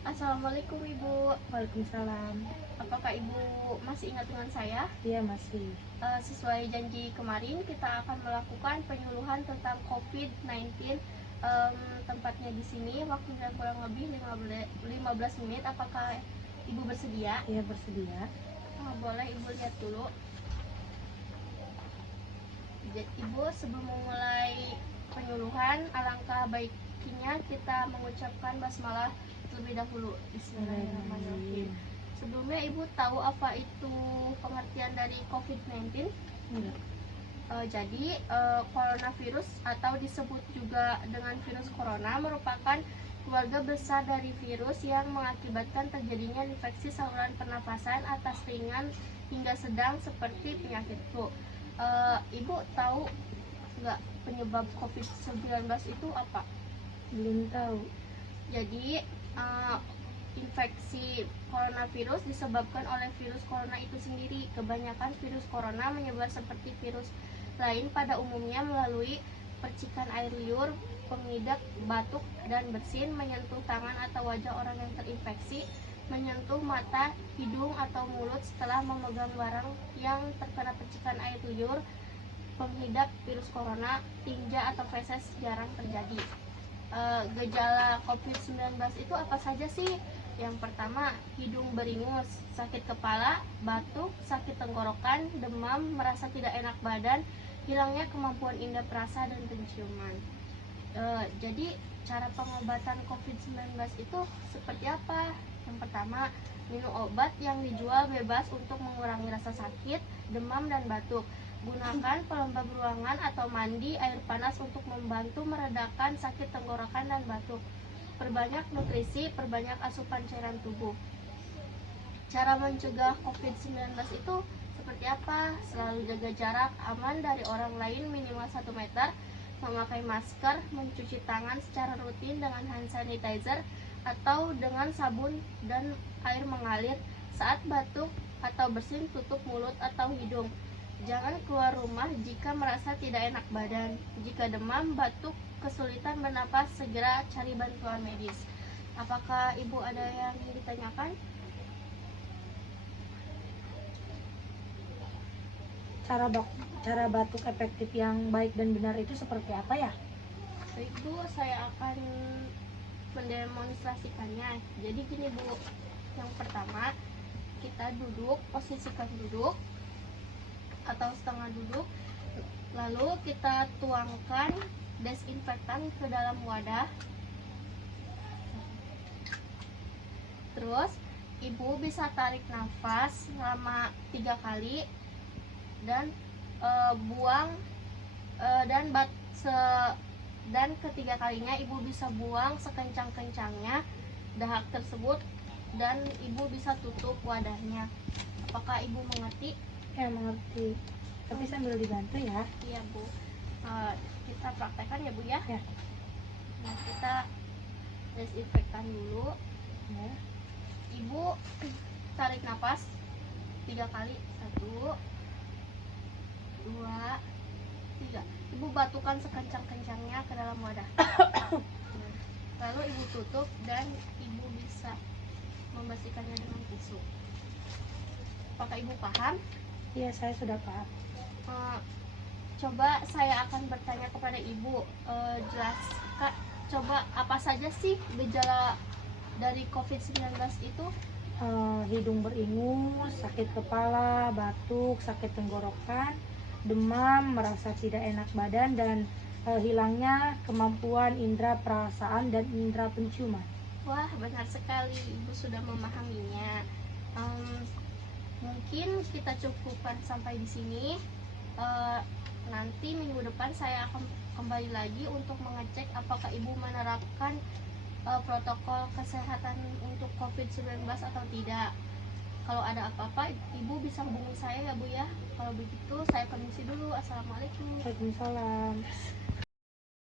Assalamualaikum Ibu. Waalaikumsalam. Apakah Ibu masih ingat dengan saya? Iya masih. Sesuai janji kemarin, kita akan melakukan penyuluhan tentang COVID-19. Tempatnya di sini, waktunya kurang lebih 15 menit. Apakah Ibu bersedia? Iya bersedia. Boleh Ibu lihat dulu. Jadi, Ibu, sebelum memulai penyuluhan, alangkah baiknya kita mengucapkan basmalah terlebih dahulu. Bismillahirrahmanirrahim. Sebelumnya Ibu tahu apa itu pengertian dari COVID-19? Enggak. Jadi coronavirus atau disebut juga dengan virus corona merupakan keluarga besar dari virus yang mengakibatkan terjadinya infeksi saluran pernafasan atas ringan hingga sedang seperti penyakit flu. Ibu tahu nggak penyebab COVID-19 itu apa? Belum tahu. Jadi infeksi coronavirus disebabkan oleh virus corona itu sendiri. Kebanyakan virus corona menyebar seperti virus lain pada umumnya melalui percikan air liur, pengidap, batuk, dan bersin, menyentuh tangan atau wajah orang yang terinfeksi, menyentuh mata, hidung, atau mulut setelah memegang barang yang terkena percikan air liur, pengidap virus corona, tinja atau feses jarang terjadi. Gejala COVID-19 itu apa saja sih? Yang pertama, hidung beringus, sakit kepala, batuk, sakit tenggorokan, demam, merasa tidak enak badan, hilangnya kemampuan indera perasa dan penciuman. Jadi cara pengobatan COVID-19 itu seperti apa? Yang pertama, minum obat yang dijual bebas untuk mengurangi rasa sakit, demam, dan batuk. Gunakan pelembab ruangan atau mandi air panas untuk membantu meredakan sakit tenggorokan dan batuk. Perbanyak nutrisi, perbanyak asupan cairan tubuh. Cara mencegah COVID-19 itu seperti apa? Selalu jaga jarak aman dari orang lain minimal 1 meter, memakai masker, mencuci tangan secara rutin dengan hand sanitizer atau dengan sabun dan air mengalir. Saat batuk atau bersin, tutup mulut atau hidung. Jangan keluar rumah jika merasa tidak enak badan. Jika demam, batuk, kesulitan bernapas, segera cari bantuan medis. Apakah Ibu ada yang ingin ditanyakan? Cara batuk efektif yang baik dan benar itu seperti apa ya? Baik Bu, saya akan mendemonstrasikannya. Jadi gini Bu, yang pertama kita duduk, posisikan duduk atau setengah duduk, lalu kita tuangkan desinfektan ke dalam wadah. Terus Ibu bisa tarik nafas selama 3 kali dan buang dan ketiga kalinya Ibu bisa buang sekencang-kencangnya dahak tersebut dan Ibu bisa tutup wadahnya. Apakah Ibu mengerti? Ya mengerti. Tapi sambil dibantu ya. Iya Bu. Kita praktekkan ya Bu ya. Ya. Nah, kita desinfektan dulu. Ya. Ibu tarik nafas 3 kali. 1, 2, 3. Ibu batukan sekencang-kencangnya ke dalam wadah. Lalu Ibu tutup dan Ibu bisa membersihkannya dengan tisu. Apakah Ibu paham? Iya saya sudah paham. Coba saya akan bertanya kepada Ibu. Jelaskan, coba apa saja sih gejala dari COVID-19 itu? Hidung beringus, sakit kepala, batuk, sakit tenggorokan, demam, merasa tidak enak badan, dan hilangnya kemampuan indera perasaan dan indera penciuman. Wah, benar sekali, Ibu sudah memahaminya. Mungkin kita cukupkan sampai di sini. Nanti minggu depan saya akan kembali lagi untuk mengecek apakah Ibu menerapkan protokol kesehatan untuk COVID-19 atau tidak. Kalau ada apa-apa, Ibu bisa hubungi saya ya Bu ya. Kalau begitu, saya permisi dulu. Assalamualaikum. Waalaikumsalam.